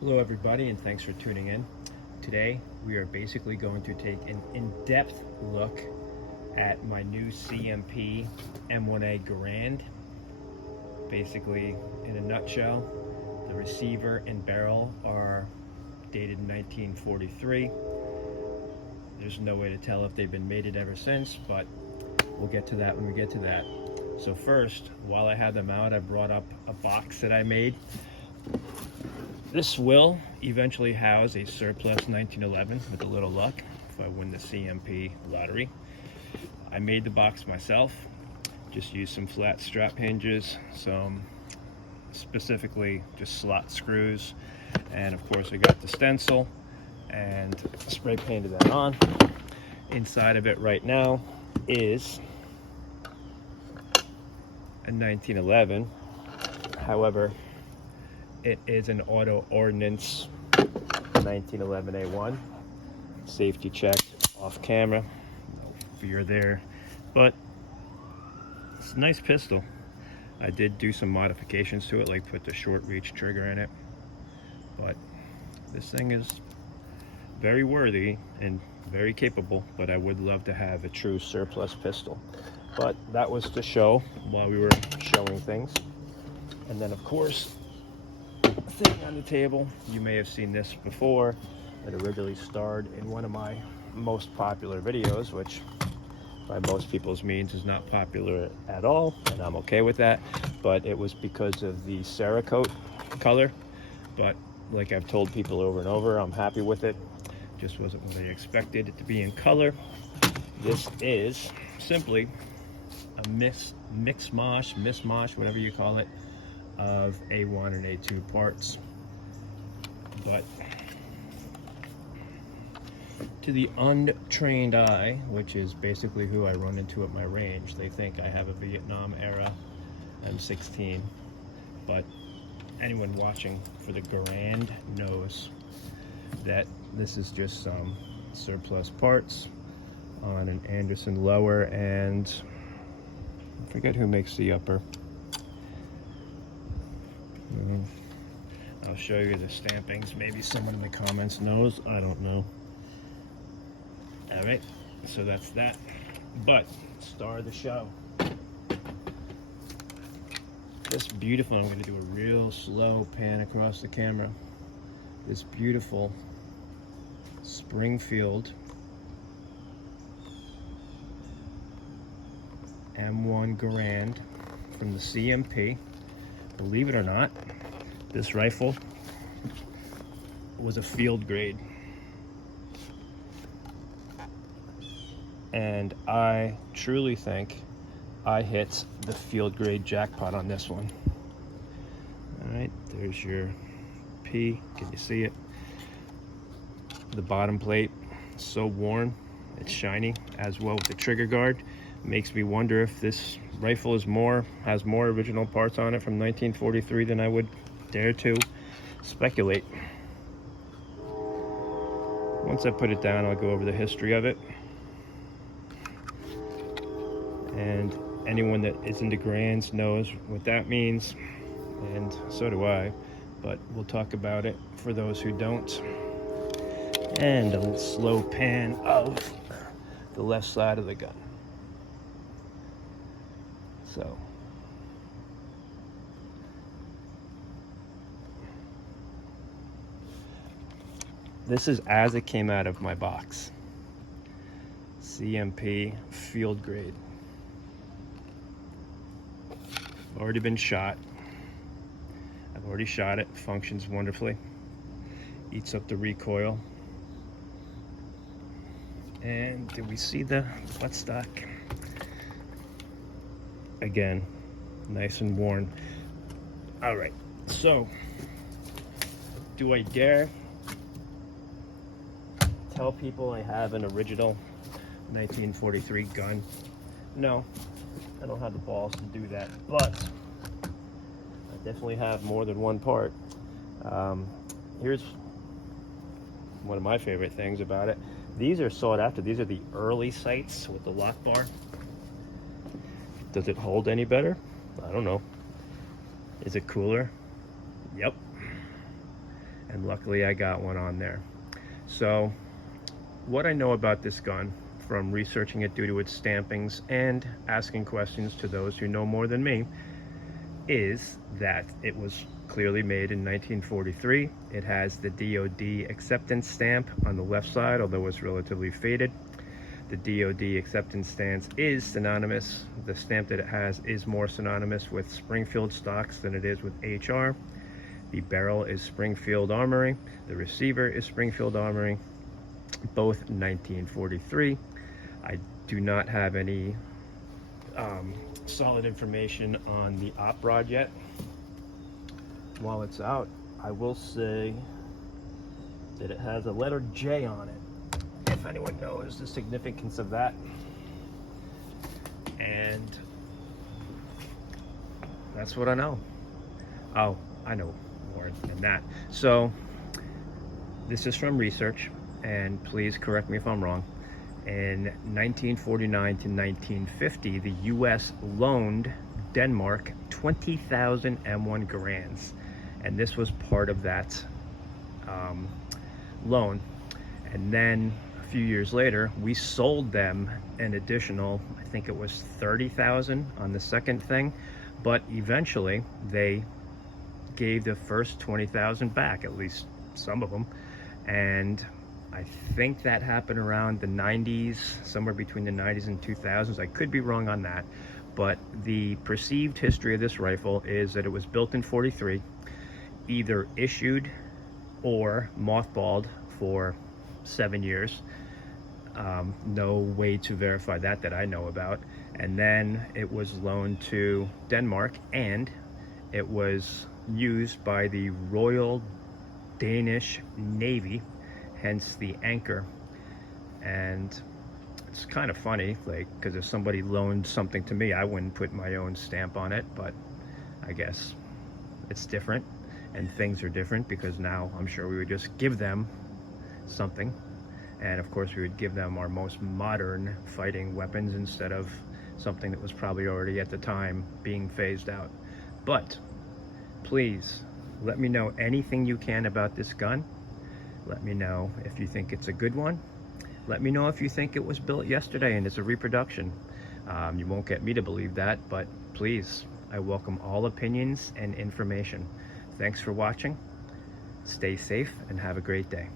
Hello everybody, and thanks for tuning in. Today we are basically going to take an in-depth look at my new CMP M1 Garand. Basically, in a nutshell, the receiver and barrel are dated 1943. There's no way to tell if they've been mated ever since, but we'll get to that when we get to that. So first, while I had them out, I brought up a box that I made. This will eventually house a surplus 1911 with a little luck if I win the CMP lottery. I made the box myself, just used some flat strap hinges, some specifically just slot screws, and of course I got the stencil and spray painted that on. Inside of it right now is a 1911. However, it is an auto Ordnance 1911 A1. Safety check off camera, no fear there, but it's a nice pistol. I did do some modifications to it, like put the short reach trigger in it, but this thing is very worthy and very capable, but I would love to have a true surplus pistol. But that was to show while we were showing things. And then of course, sitting on the table, you may have seen this before. It originally starred in one of my most popular videos, which by most people's means is not popular at all, and I'm okay with that, but it was because of the Cerakote color. But like I've told people over and over, I'm happy with it. Just wasn't what I expected it to be in color. This is simply a mishmash, whatever you call it, of A1 and A2 parts. But to the untrained eye, which is basically who I run into at my range, they think I have a Vietnam era M16. But anyone watching for the Garand knows that this is just some surplus parts on an Anderson lower, and I forget who makes the upper. I'll show you the stampings. Maybe someone in the comments knows. I don't know. All right, so that's that. But star of the show. This beautiful, I'm going to do a real slow pan across the camera. This beautiful Springfield M1 Garand from the CMP. Believe it or not, this rifle was a field grade, and I truly think I hit the field grade jackpot on this one. All right, there's your P. Can you see it? The bottom plate, so worn, it's shiny, as well with the trigger guard. Makes me wonder if this rifle has more original parts on it from 1943 than I would dare to speculate. Once I put it down, I'll go over the history of it. And anyone that is into Garands knows what that means, and so do I. But we'll talk about it for those who don't. And a little slow pan of the left side of the gun. So this is as it came out of my box. CMP field grade. Already been shot. I've already shot it. Functions wonderfully. Eats up the recoil. And do we see the buttstock? Again, nice and worn. All right, so do I dare tell people I have an original 1943 gun? No, I don't have the balls to do that, but I definitely have more than one part. Here's one of my favorite things about it. These are sought after. These are the early sights with the lock bar. Does it hold any better? I don't know. Is it cooler? Yep. and luckily I got one on there. So what I know about this gun from researching it due to its stampings and asking questions to those who know more than me is that it was clearly made in 1943. It has the DoD acceptance stamp on the left side, although it's relatively faded. The DoD acceptance stamp is synonymous. The stamp that it has is more synonymous with Springfield stocks than it is with HR. The barrel is Springfield Armory. The receiver is Springfield Armory, both 1943. I do not have any solid information on the op rod yet. While it's out, I will say that it has a letter J on it, if anyone knows the significance of that. And that's what I know. Oh, I know more than that. So this is from research, and please correct me if I'm wrong. In 1949 to 1950, the U.S. loaned Denmark 20,000 M1 Garands, and this was part of that loan. And then a few years later, we sold them an additional, I think it was 30,000 on the second thing, but eventually they gave the first 20,000 back, at least some of them. And I think that happened around the 90s, somewhere between the 90s and 2000s. I could be wrong on that, but the perceived history of this rifle is that it was built in 43, either issued or mothballed for 7 years. No way to verify that I know about. And then it was loaned to Denmark, and it was used by the Royal Danish Navy, hence the anchor. And it's kind of funny, like, because if somebody loaned something to me, I wouldn't put my own stamp on it, but I guess it's different, and things are different, because now I'm sure we would just give them something, and of course we would give them our most modern fighting weapons instead of something that was probably already at the time being phased out. But please let me know anything you can about this gun. Let me know if you think it's a good one. Let me know if you think it was built yesterday and it's a reproduction. You won't get me to believe that, but please, I welcome all opinions and information. Thanks for watching. Stay safe and have a great day.